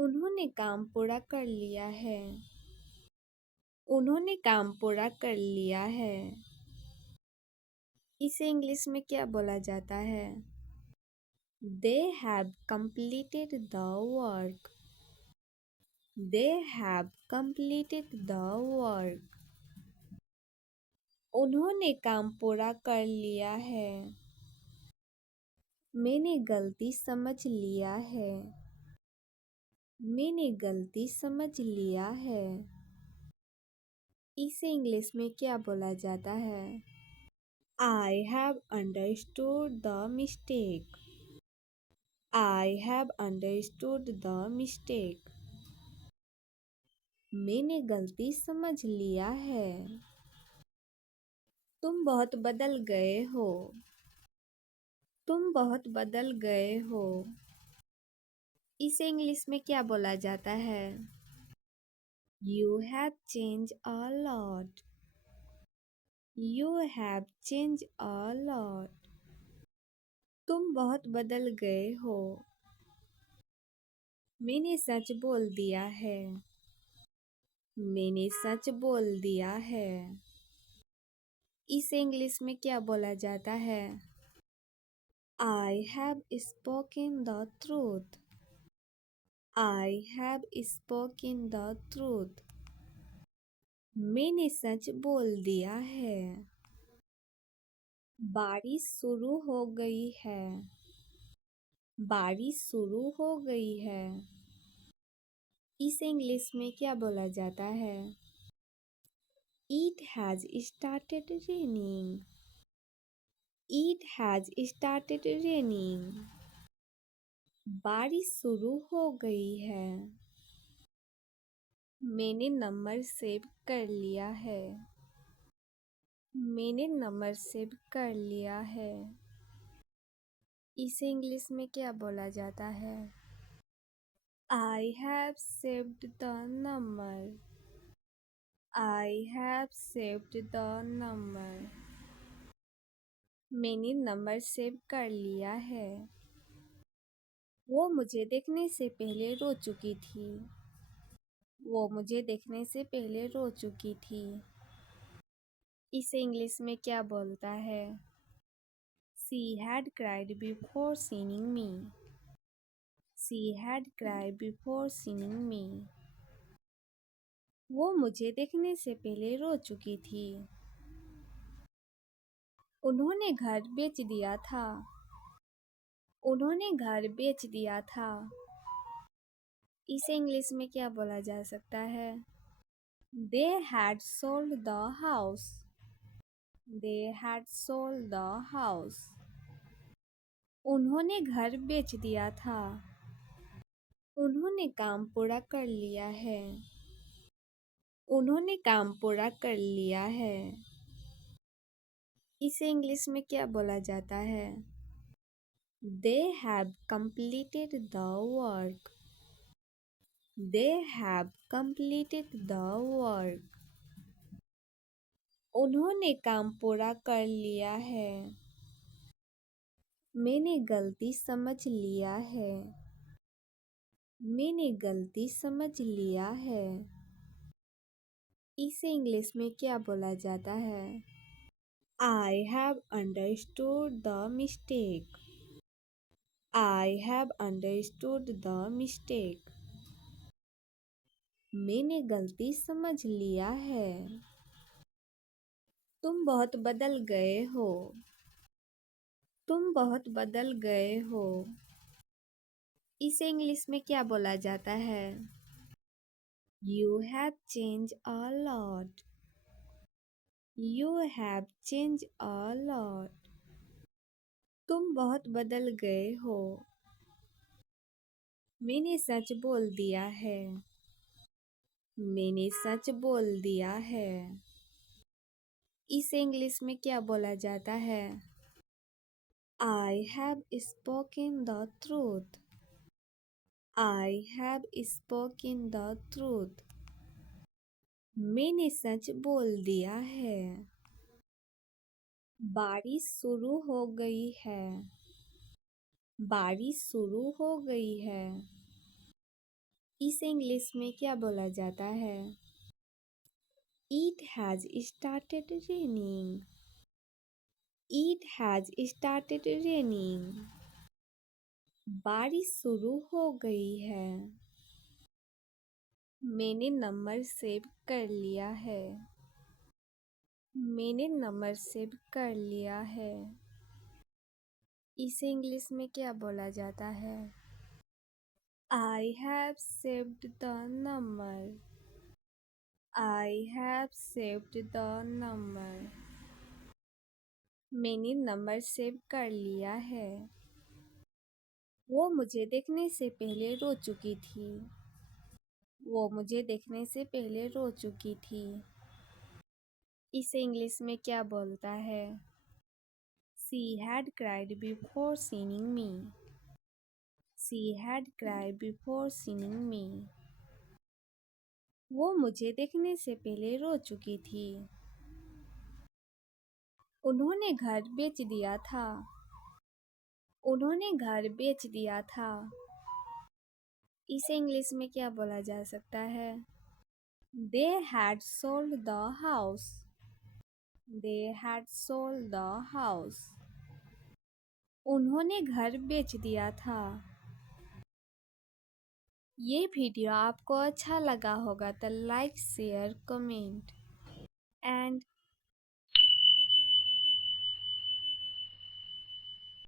उन्होंने काम पूरा कर लिया है। उन्होंने काम पूरा कर लिया है। इसे इंग्लिश में क्या बोला जाता है? They have completed the work. They have completed the work. उन्होंने काम पूरा कर लिया है। मैंने गलती समझ लिया है। मैंने गलती समझ लिया है। इसे इंग्लिश में क्या बोला जाता है? I have understood the mistake. I have understood the mistake. मैंने गलती समझ लिया है। तुम बहुत बदल गए हो। तुम बहुत बदल गए हो। इसे इंग्लिश में क्या बोला जाता है? You have changed a lot. You have changed a lot. तुम बहुत बदल गए हो। मैंने सच बोल दिया है। मैंने सच बोल दिया है। इसे इंग्लिश में क्या बोला जाता है? I have spoken the truth. I have spoken the truth. मैंने सच बोल दिया है। बारिश शुरू हो गई है। बारिश शुरू हो गई है। इसे इंग्लिश में क्या बोला जाता है? It has started raining. It has started raining. बारिश शुरू हो गई है। मैंने नंबर सेव कर लिया है। मैंने नंबर सेव कर लिया है। इसे इंग्लिश में क्या बोला जाता है? I have saved the number. I have saved the number. मैंने नंबर सेव कर लिया है। वो मुझे देखने से पहले रो चुकी थी। वो मुझे देखने से पहले रो चुकी थी। इसे इंग्लिश में क्या बोलता है? She had cried before seeing me. She had cried before seeing me. वो मुझे देखने से पहले रो चुकी थी। उन्होंने घर बेच दिया था। उन्होंने घर बेच दिया था। इसे इंग्लिश में क्या बोला जा सकता है? They had sold the house. They had sold the house. उन्होंने घर बेच दिया था। उन्होंने काम पूरा कर लिया है। उन्होंने काम पूरा कर लिया है। इसे इंग्लिश में क्या बोला जाता है? They have completed the work. They have completed the work. उन्होंने काम पूरा कर लिया है। मैंने गलती समझ लिया है। मैंने गलती समझ लिया है। इसे इंग्लिश में क्या बोला जाता है? I have understood the mistake. I have understood the mistake. मैंने गलती समझ लिया है। तुम बहुत बदल गए हो। तुम बहुत बदल गए हो। इसे इंग्लिश में क्या बोला जाता है? You have changed a lot. You have changed a lot. तुम बहुत बदल गए हो। मैंने सच बोल दिया है। मैंने सच बोल दिया है। इसे इंग्लिश में क्या बोला जाता है? I have spoken the truth. I have spoken the truth. मैंने सच बोल दिया है। बारिश शुरू हो गई है। बारिश शुरू हो गई है। इसे इंग्लिश में क्या बोला जाता है? It has started raining. It has started raining. बारिश शुरू हो गई है। मैंने नंबर सेव कर लिया है। मैंने नंबर सेव कर लिया है। इसे इंग्लिश में क्या बोला जाता है? I have saved the number. I have saved the number. मैंने नंबर सेव कर लिया है। वो मुझे देखने से पहले रो चुकी थी। वो मुझे देखने से पहले रो चुकी थी। इसे इंग्लिश में क्या बोलता है? She had cried before seeing me. She had cried before seeing me. वो मुझे देखने से पहले रो चुकी थी। उन्होंने घर बेच दिया था। उन्होंने घर बेच दिया था। इसे इंग्लिश में क्या बोला जा सकता है? They had sold the house. They had sold the house. उन्होंने घर बेच दिया था। ये वीडियो आपको अच्छा लगा होगा तो लाइक शेयर कमेंट एंड